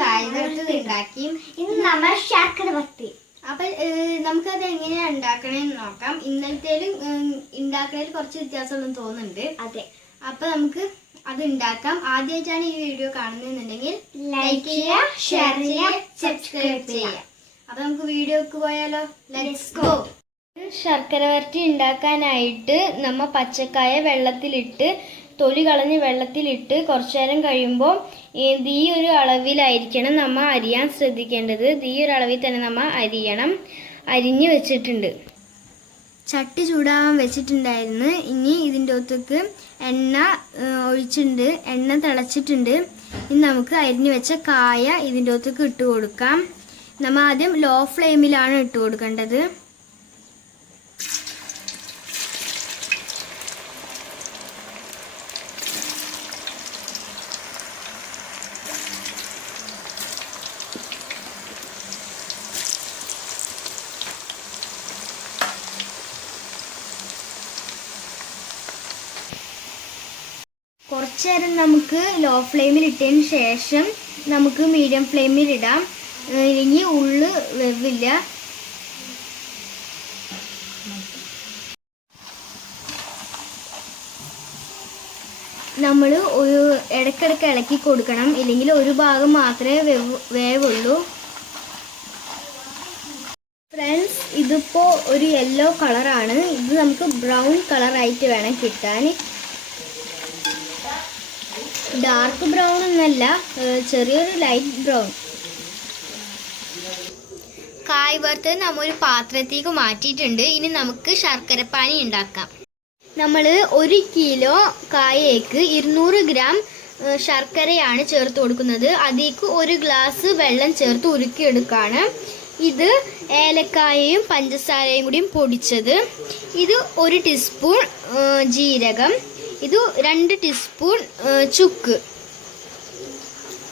കായവറുത്തത് ഉണ്ടാക്കി ഇന്ന് നമ്മൾ ശർക്കര വത്തി അപ്പൊ നമുക്കത് എങ്ങനെയാ ഉണ്ടാക്കണേന്ന് നോക്കാം. ഇന്നലത്തേലും ഉണ്ടാക്കണേൽ കുറച്ച് വ്യത്യാസമുണ്ടെന്ന് തോന്നുന്നുണ്ട്. അതെ. അപ്പൊ നമുക്ക് അത് ഉണ്ടാക്കാം. ആദ്യമായിട്ടാണ് ഈ വീഡിയോ കാണുന്നതെന്നുണ്ടെങ്കിൽ ലൈക്ക് ചെയ്യുക ഷെയർ ചെയ്യുക സബ്സ്ക്രൈബ് ചെയ്യുക. അപ്പൊ നമുക്ക് വീഡിയോക്ക് പോയാലോ? ലെറ്റ്സ് ഗോ ശർക്കര വരട്ടി ഉണ്ടാക്കാനായിട്ട് നമ്മ പച്ചക്കായ വെള്ളത്തിലിട്ട് തൊലി കളഞ്ഞ് വെള്ളത്തിലിട്ട് കുറച്ചു നേരം കഴിയുമ്പോൾ ഈ ഒരു അളവിലായിരിക്കണം നമ്മൾ അരിയാൻ ശ്രദ്ധിക്കേണ്ടത്. ഈ ഒരു അളവിൽ തന്നെ നമ്മൾ അരിയണം. അരിഞ്ഞ് വെച്ചിട്ടുണ്ട്. ചട്ടി ചൂടാവാൻ വെച്ചിട്ടുണ്ടായിരുന്നു. ഇനി ഇതിന്റെ ഒത്തുക്ക് എണ്ണ ഒഴിച്ചിട്ടുണ്ട്. എണ്ണ തിളച്ചിട്ടുണ്ട്. ഇനി നമുക്ക് അരിഞ്ഞു വെച്ച കായ ഇതിന്റെ ഒത്തുക്ക് ഇട്ട് കൊടുക്കാം. നമ്മൾ ആദ്യം ലോ ഫ്ലെയിമിലാണ് ഇട്ട് കൊടുക്കേണ്ടത്. കുറച്ച് നേരം നമുക്ക് ലോ ഫ്ലെയിമിൽ ഇട്ടതിന് ശേഷം നമുക്ക് മീഡിയം ഫ്ലെയിമിൽ ഇടാം. ഇനി ഉള്ളു വെവില്ല. നമ്മൾ ഒരു ഇടയ്ക്കിടയ്ക്ക് ഇളക്കി കൊടുക്കണം. ഇല്ലെങ്കിൽ ഒരു ഭാഗം മാത്രമേ വേവ് വേവുള്ളൂ. ഫ്രണ്ട്സ് ഇതിപ്പോൾ ഒരു യെല്ലോ കളറാണ് ഇത് നമുക്ക് ബ്രൗൺ കളറായിട്ട് വേണം കിട്ടാൻ. ഡാർക്ക് ബ്രൗൺ എന്നല്ല ചെറിയൊരു ലൈറ്റ് ബ്രൗൺ കായ് വറുത്തത് നമ്മ ഒരു പാത്രത്തേക്ക് മാറ്റിയിട്ടുണ്ട്. ഇനി നമുക്ക് ശർക്കരപ്പാനി ഉണ്ടാക്കാം. നമ്മൾ ഒരു കിലോ കായയ്ക്ക് ഇരുന്നൂറ് ഗ്രാം ശർക്കരയാണ് ചേർത്ത് കൊടുക്കുന്നത്. അതിലേക്ക് ഒരു ഗ്ലാസ് വെള്ളം ചേർത്ത് ഉരുക്കിയെടുക്കുകയാണ് ഇത് ഏലക്കായയും പഞ്ചസാരയും കൂടിയും പൊടിച്ചത്. ഇത് ഒരു ടീസ്പൂൺ ജീരകം. ഇത് രണ്ട് ടീസ്പൂൺ ചുക്ക്.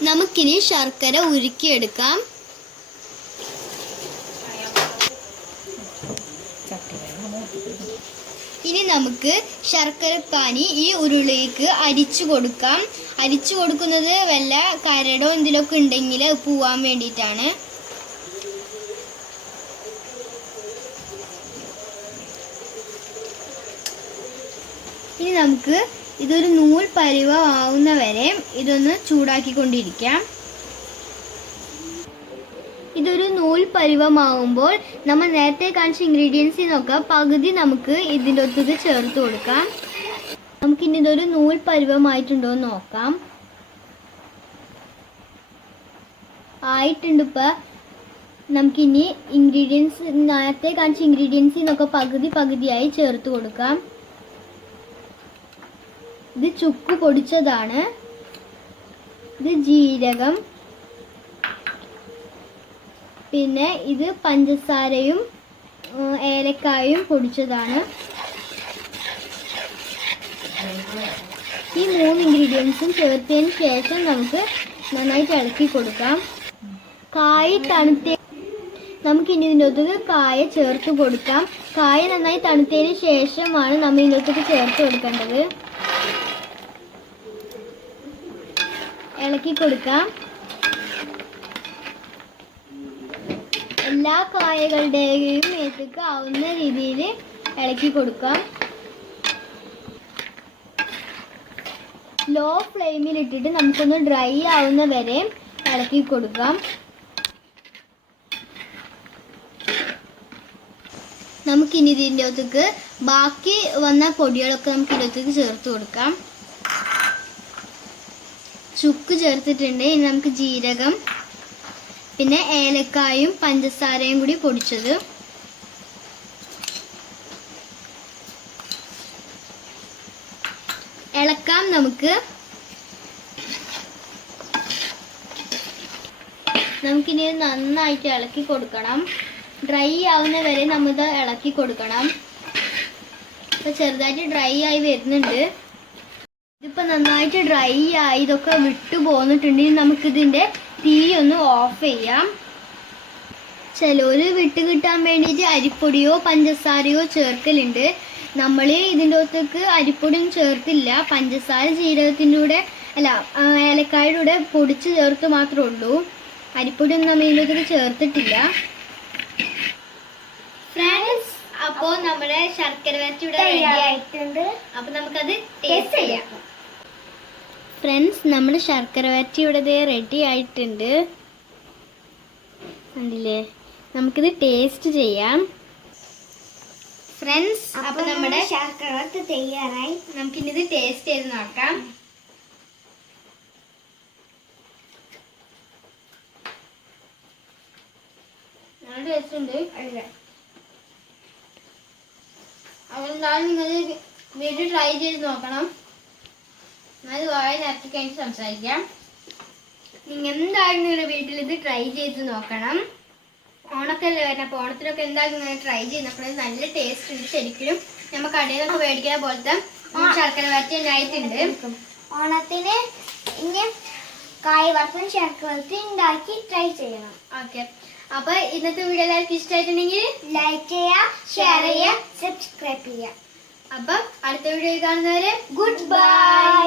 നമുക്കിനി ശർക്കര ഉരുക്കിയെടുക്കാം. ഇനി നമുക്ക് ശർക്കരപ്പാനി ഈ ഉരുളിക്ക് അരിച്ചു കൊടുക്കാം. അരിച്ചു കൊടുക്കുന്നത് വല്ല കരടോ എന്തിലൊക്കെ ഉണ്ടെങ്കിൽ പോവാൻ വേണ്ടിയിട്ടാണ്. ഇനി നമുക്ക് ഇതൊരു നൂൽ പരുവമാവുന്ന വരെ ഇതൊന്ന് ചൂടാക്കിക്കൊണ്ടിരിക്കാം. ഇതൊരു നൂൽ പരിവമാവുമ്പോൾ നമ്മൾ നേരത്തെ കാണിച്ച ഇൻഗ്രീഡിയൻസിനൊക്കെ നോക്കാം. പകുതി നമുക്ക് ഇതിന്റെ ഒത്തത് ചേർത്ത് കൊടുക്കാം. നമുക്കിനി ഇതൊരു നൂൽ പരുവമായിട്ടുണ്ടോ എന്ന് നോക്കാം. ആയിട്ടുണ്ട് ഇപ്പം. നമുക്കിനി ഇൻഗ്രീഡിയൻസ് നേരത്തെ കാണിച്ച ഇൻഗ്രീഡിയൻസിനൊക്കെ നോക്കാം പകുതി പകുതിയായി ചേർത്ത് കൊടുക്കാം. ചുക്ക് പൊടിച്ചതാണ്. ഇത് ജീരകം. പിന്നെ ഇത് പഞ്ചസാരയും ഏലക്കായും പൊടിച്ചതാണ്. ഈ മൂന്ന് ഇൻഗ്രീഡിയൻസും ചേർത്തതിന് ശേഷം നമുക്ക് നന്നായിട്ട് ഇളക്കി കൊടുക്കാം. കായ തണുത്ത നമുക്ക് ഇനി ഇതിനൊത്തുക്ക് കായ ചേർത്ത് കൊടുക്കാം. കായ നന്നായി തണുത്തതിന് ശേഷമാണ് നമ്മൾ ഇതിന്റെ ചേർത്ത് കൊടുക്കേണ്ടത്. ഇളക്കി കൊടുക്കാം. എല്ലാ കായകളുടെയും മേത്തേക്ക് ആവുന്ന രീതിയിൽ ഇളക്കി കൊടുക്കാം. ലോ ഫ്ലെയിമിൽ ഇട്ടിട്ട് നമുക്കൊന്ന് ഡ്രൈ ആവുന്ന വരെ ഇളക്കി കൊടുക്കാം. നമുക്കിനി ഇതിന്റെ അകത്തേക്ക് ബാക്കി വന്ന പൊടികളൊക്കെ നമുക്ക് ഇതിന്റെ അകത്തേക്ക് ചേർത്ത് കൊടുക്കാം. ചുക്ക് ചേർത്തിട്ടുണ്ട്. ഇനി നമുക്ക് ജീരകം പിന്നെ ഏലക്കായും പഞ്ചസാരയും കൂടി പൊടിച്ചത്. ഇളക്കാം നമുക്ക്. നമുക്കിനി നന്നായിട്ട് ഇളക്കി കൊടുക്കണം. ഡ്രൈ ആവുന്ന വരെ നമ്മൾ ഇളക്കി കൊടുക്കണം. ഇപ്പൊ ചെറുതായിട്ട് ഡ്രൈ ആയി വരുന്നുണ്ട്. ഇതിപ്പോ നന്നായിട്ട് ഡ്രൈ ആയി ഇതൊക്കെ വിട്ടു പോന്നിട്ടുണ്ട്. ഇനി നമുക്കിതിന്റെ തീ ഒന്ന് ഓഫ് ചെയ്യാം. ചിലര് വിട്ട് കിട്ടാൻ വേണ്ടിയിട്ട് അരിപ്പൊടിയോ പഞ്ചസാരയോ ചേർക്കലുണ്ട്. നമ്മൾ ഇതിന്റെ അകത്തേക്ക് അരിപ്പൊടിയും ചേർത്തില്ല. പഞ്ചസാര ജീരകത്തിന്റെ കൂടെ അല്ല ഏലക്കായുടെ കൂടെ പൊടിച്ച് ചേർത്ത് മാത്രമേ ഉള്ളൂ. അരിപ്പൊടി ഒന്നും നമ്മൾ ഇതിലേക്ക് ചേർത്തിട്ടില്ല. ഫ്രണ്ട്സ് അപ്പോൾ നമ്മുടെ ശർക്കര വരച്ചിവിടെ അപ്പോൾ റെഡി നമുക്കത് ടേസ്റ്റ് ചെയ്യാം. ഫ്രണ്ട്സ് നമ്മുടെ ശർക്കര വരട്ടി ഇവിടെ റെഡി ആയിട്ടുണ്ട്. കണ്ടില്ലേ? നമുക്കിത് ടേസ്റ്റ് ചെയ്യാം. ഫ്രണ്ട്സ് അപ്പൊ നമ്മുടെ ശർക്കര വരത്ത് തയ്യാറായി. നമുക്കിനിത് ടേസ്റ്റ് ചെയ്ത് നോക്കാം. നല്ല ടേസ്റ്റ് ഉണ്ട്. അതെന്തായാലും നിങ്ങൾ വീട്ടിൽ ട്രൈ ചെയ്ത് നോക്കണം. അത് വായ നിരത്തി കഴിഞ്ഞ് സംസാരിക്കാം. നിങ്ങൾ എന്തായാലും നിങ്ങളുടെ വീട്ടിൽ ഇത് ട്രൈ ചെയ്ത് നോക്കണം? ഓണക്കല്ലേ വരുന്നത്? അപ്പോൾ ഓണത്തിനൊക്കെ എന്തായാലും നിങ്ങൾ ട്രൈ ചെയ്യുന്നപ്പോൾ നല്ല ടേസ്റ്റ് ഉണ്ട് ശരിക്കും. നമ്മൾ കടയിൽ നിന്നൊക്കെ മേടിക്കുന്ന പോലത്തെ ശർക്കര വരട്ടി ഉണ്ടായിട്ടുണ്ട് ഓണത്തിന് ഇനി കായ് വറുത്തും ശർക്കര വറുത്തും ഉണ്ടാക്കി ട്രൈ ചെയ്യണം. ഓക്കെ. അപ്പൊ ഇന്നത്തെ വീഡിയോ എല്ലാവർക്കും ഇഷ്ടമായിട്ടുണ്ടെങ്കിൽ ലൈക്ക് ചെയ്യുക ഷെയർ ചെയ്യുക സബ്സ്ക്രൈബ് ചെയ്യുക. അപ്പൊ അടുത്ത വീഡിയോ കാണുന്നവരെ ഗുഡ് ബൈ